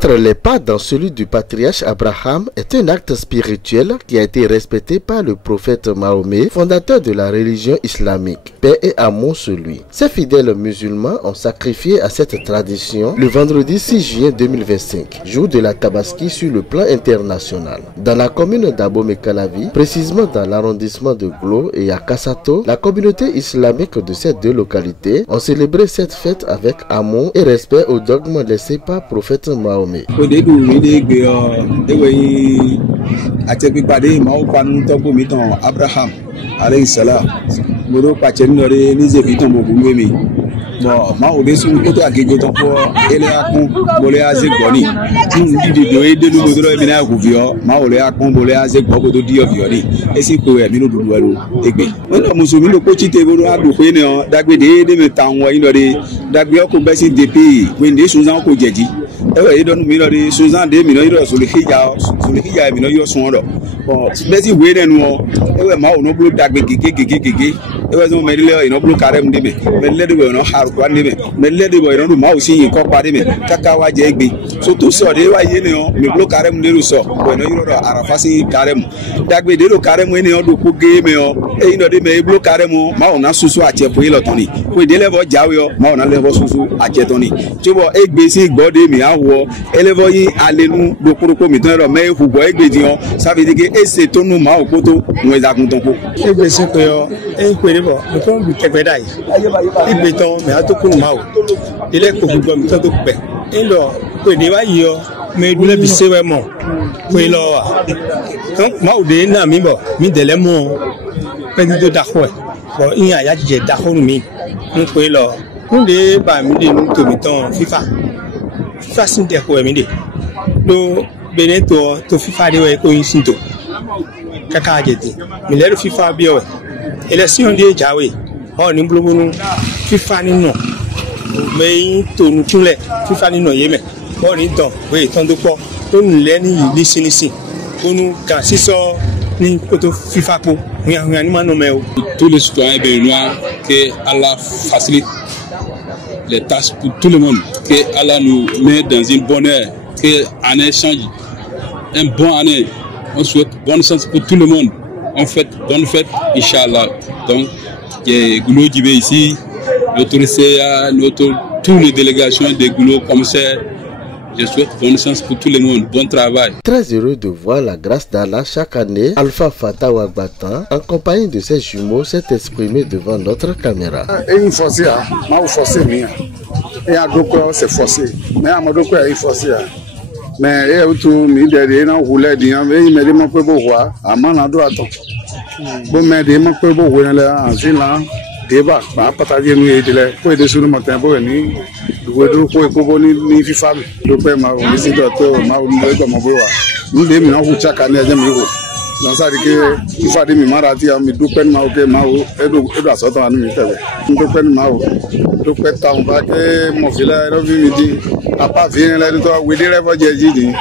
Mettre les pas dans celui du patriarche Abraham est un acte spirituel qui a été respecté par le prophète Mahomet, fondateur de la religion islamique. Paix et amour sur lui. Ces fidèles musulmans ont sacrifié à cette tradition le vendredi 6 juillet 2025, jour de la Tabaski sur le plan international. Dans la commune d'Abomey-Calavi, précisément dans l'arrondissement de Glo et à Kassato, la communauté islamique de ces deux localités ont célébré cette fête avec amour et respect aux dogmes laissés par le prophète Mahomet. Abraham alayhi salam moro pàcẹ́ nínú ní zèbí tán gbogbo mímí bon ma o de sun ko to ageje tan fo ele akun bole aze gboni didi do e delu do do mi na ku vio ma o le akun bole aze gbo ko to di ovio ni e si pe e mi no dudu ero egbe won lo musulmi lo ko ti te boro adu pe ni o dagbe de me ta won yin lo de dagbe o ko be si depi we de sunzan ko jeji e we do mi lo de sunzan de mi no iro sulu hija mi no yo sun ro bon be si we nenu o e we ma o no blo dagbe gege e we so me le ino blo karem de me le de we no kwa nebe me lede boy ron ma o si yin ko pade me kaka wa je gbe so to so de wa ye ni o me blo karem de ru so boy no yoro arafa si karem dagbe de ro karem ni o do ko ge me o e ino de me blo karem ma o na susu ache po ilo toni ko de levo jawe o ma o na levo susu ache toni tibo egbe si gbo de mi awo elevo yin alenu do koroko mi tan ro me fu gbo egbe di o sa fi dige ese to nu ma o ko to mo izagun ton ko egbe si ko yo e ko re bo mo ko bi tegbe dai egbe ton me to kunu ma o ile ko gbogbo mi to pe en lo ko de wa yi o me dule bi se we mo ko lo wa ton ma o de na mi bo mi de le mo pe di do da ko e bo yin aya je da ko mi n ko lo n de ba mi de nu to mi ton fifa sin de ko mi de do bene to fifa de we ko yin sin to kaka je ti mi le fifa bi o election de jawe o ni blubunu fifa nínú me to ntunle fifa nínú yeme o ni ton we ton do po to nle ni lisinisi onu kan siso ni ko to fifa po ni ma no me o tous les citoyens béninois que Allah facilite les tâches pour tout le monde, que Allah nous met dans une bonne ère, que année change un bon année, on souhaite bonne chance pour tout le monde, on fait bonne fête inchallah. Donc Goulo Djibé ici, notre CA, toutes les délégations des Goulo commissaires, je souhaite bonne chance pour tout le monde, bon travail. Très heureux de voir la grâce d'Allah chaque année, Alpha Fatah Ouagbatan, en compagnie de ses jumeaux, s'est exprimé devant notre caméra. Et forcé, ma forcé mia. Et à Doko c'est forcé, mais à Madoko est forcé. Mais et tout mi derrière na roulait bien, mais il me demande pas pourquoi, à man à droite. Bon mais demande pas pourquoi là en Finlande. Débat, bah partager nous et de pour aider sur le matin pour venir, pour ni FIFA, le père m'a visité docteur m'a ouvert comme on veut. Nous les minons vous chaque année j'aime mieux. Dans ça dit que il faut des marati à mi deux peines m'a ok m'a et doit sortir à nous faire. Deux peines m'a deux peines tant va que mon fils a revu midi. Papa vient là de toi, oui les voyages dit.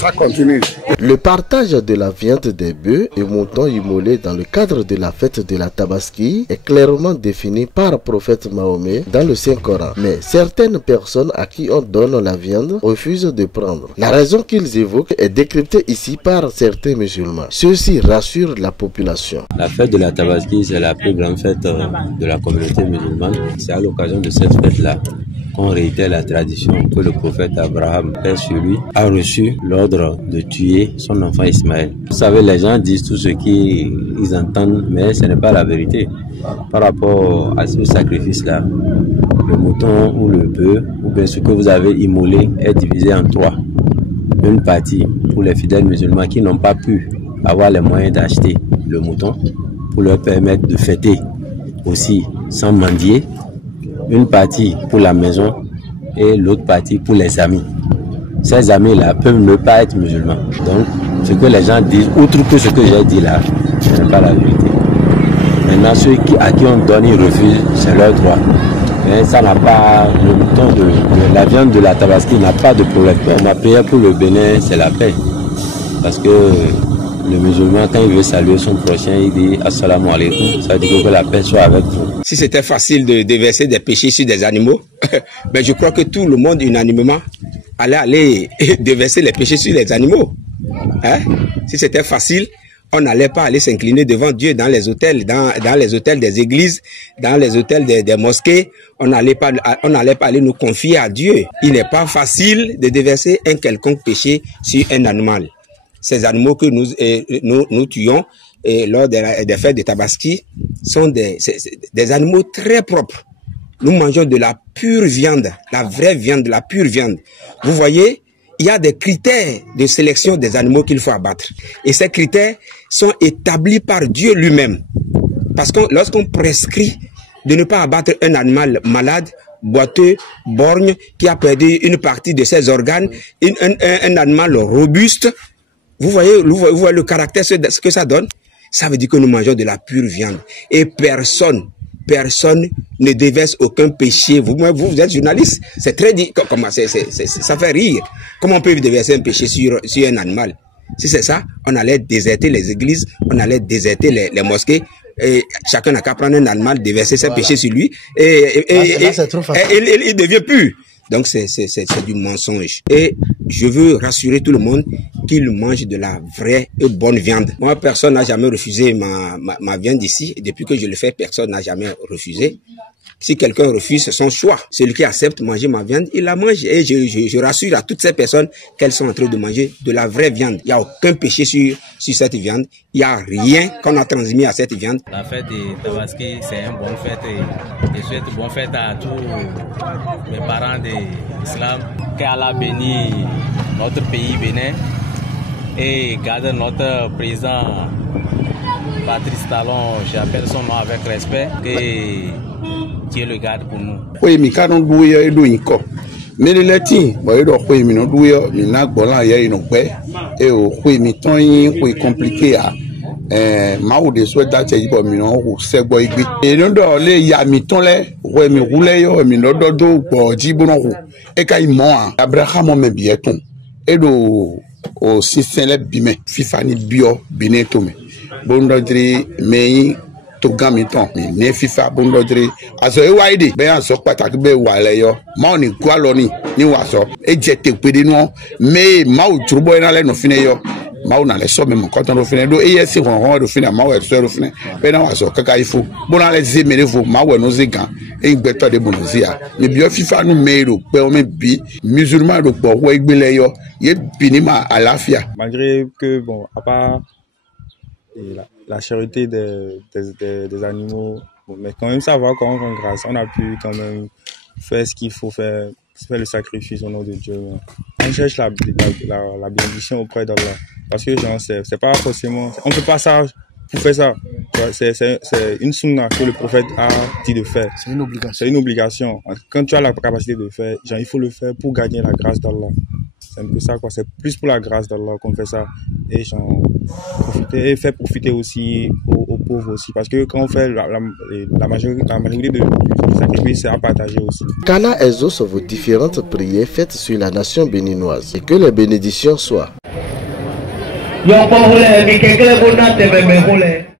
Ça continue. Le partage de la viande des bœufs et moutons immolés dans le cadre de la fête de la Tabaski est clairement défini par le prophète Mahomet dans le Saint-Coran. Mais certaines personnes à qui on donne la viande refusent de prendre. La raison qu'ils évoquent est décryptée ici par certains musulmans. Ceci rassure la population. La fête de la Tabaski, c'est la plus grande fête de la communauté musulmane. C'est à l'occasion de cette fête-là qu'on réitère la tradition que le prophète Abraham, paix sur lui, a reçu l'ordre de tuer son enfant Ismaël. Vous savez, les gens disent tout ce qu'ils entendent, mais ce n'est pas la vérité. Par rapport à ce sacrifice-là, le mouton ou le bœuf, ou bien ce que vous avez immolé, est divisé en trois. Une partie pour les fidèles musulmans qui n'ont pas pu avoir les moyens d'acheter le mouton, pour leur permettre de fêter aussi sans mendier. Une partie pour la maison et l'autre partie pour les amis. Ces amis-là peuvent ne pas être musulmans. Donc, ce que les gens disent, outre que ce que j'ai dit là, ce n'est pas la vérité. Maintenant, ceux à qui on donne, ils refusent, c'est leur droit. Mais ça n'a pas, le mouton la viande de la Tabaski n'a pas de problème. Ma prière pour le Bénin, c'est la paix. Parce que le musulman, quand il veut saluer son prochain, il dit Assalamu alaikum, ça veut dire que la paix soit avec vous. si c'était facile de déverser des péchés sur des animaux, ben je crois que tout le monde unanimement allait aller déverser les péchés sur les animaux. Hein? Si c'était facile, on n'allait pas aller s'incliner devant Dieu dans les hôtels, dans les hôtels des églises, dans les hôtels des mosquées. On n'allait pas aller nous confier à Dieu. Il n'est pas facile de déverser un quelconque péché sur un animal. Ces animaux que nous tuons lors des fêtes de Tabaski sont des animaux très propres. Nous mangeons de la pure viande, la vraie viande, la pure viande. Vous voyez, il y a des critères de sélection des animaux qu'il faut abattre. Et ces critères sont établis par Dieu lui-même. Parce que lorsqu'on prescrit de ne pas abattre un animal malade, boiteux, borgne, qui a perdu une partie de ses organes, un animal robuste, vous voyez le caractère, ce que ça donne? Ça veut dire que nous mangeons de la pure viande. Et personne ne déverse aucun péché. Vous êtes journaliste, c'est très comment ça fait rire. Comment on peut déverser un péché sur un animal? Si c'est ça, on allait déserter les églises, on allait déserter les mosquées. Et chacun n'a qu'à prendre un animal, déverser ses péchés sur lui, et il devient pur. Donc c'est du mensonge. Et je veux rassurer tout le monde qu'il mange de la vraie et bonne viande. Moi, personne n'a jamais refusé ma viande ici. Et depuis que je le fais, personne n'a jamais refusé. Si quelqu'un refuse, c'est son choix. Celui qui accepte manger ma viande, il la mange. Et je rassure à toutes ces personnes qu'elles sont en train de manger de la vraie viande. Il n'y a aucun péché sur cette viande. Il n'y a rien qu'on a transmis à cette viande. La fête de Tabaski, c'est une bonne fête. Et je souhaite bonne fête à tous mes parents de l'islam. Qu'Allah bénisse notre pays Bénin et garde notre président Patrice Talon. J'appelle son nom avec respect. Que Dieu le garde pour nous. Oui, mais quand on doit y aller, mais les lettres, bon, il mais non doit y n'a pas là, il y a une paix et oui, mais tant il compliqué à Mao de souhait d'acheter bon, mais non, c'est bon, et non doit aller, il y a mi ton là, oui, mais rouler yo, mais non doit bon, bon, et quand il ment, Abraham me bien ton et au système là bime, FIFA ni bio, bine tome, bon d'adri, mais to gamiton ne FIFA bondodre aso e waide be an so pataki be wale yo ma oni gwalo ni waso e jete pede no me ma o turbo ina le no fine yo ma o na le so me mo konton do fine do e yesi hon do fine ma o e so do fine be na waso kaka ifo bona le ze mere fo ma o no ze gan e gbeto de bonozia me bio FIFA no mero pe o me bi musulman do po wo igbele yo ye binima alafia malgré que bon à part la charité des animaux, bon, mais quand même ça va, quand on rend grâce, on a pu quand même faire ce qu'il faut faire le sacrifice au nom de Dieu. On cherche la bénédiction auprès d'Allah, parce que genre, c'est pas forcément, on fait pas ça pour faire ça. C'est une sunna que le prophète a dit de faire. C'est une obligation. C'est une obligation. Quand tu as la capacité de faire, genre, il faut le faire pour gagner la grâce d'Allah. C'est un peu ça, quoi. C'est plus pour la grâce d'Allah qu'on fait ça. Et genre, profiter, et faire profiter aussi aux pauvres aussi. Parce que quand on fait la majorité de sacrifices, c'est à partager aussi. Qu'Allah exauce vos différentes prières faites sur la nation béninoise et que les bénédictions soient.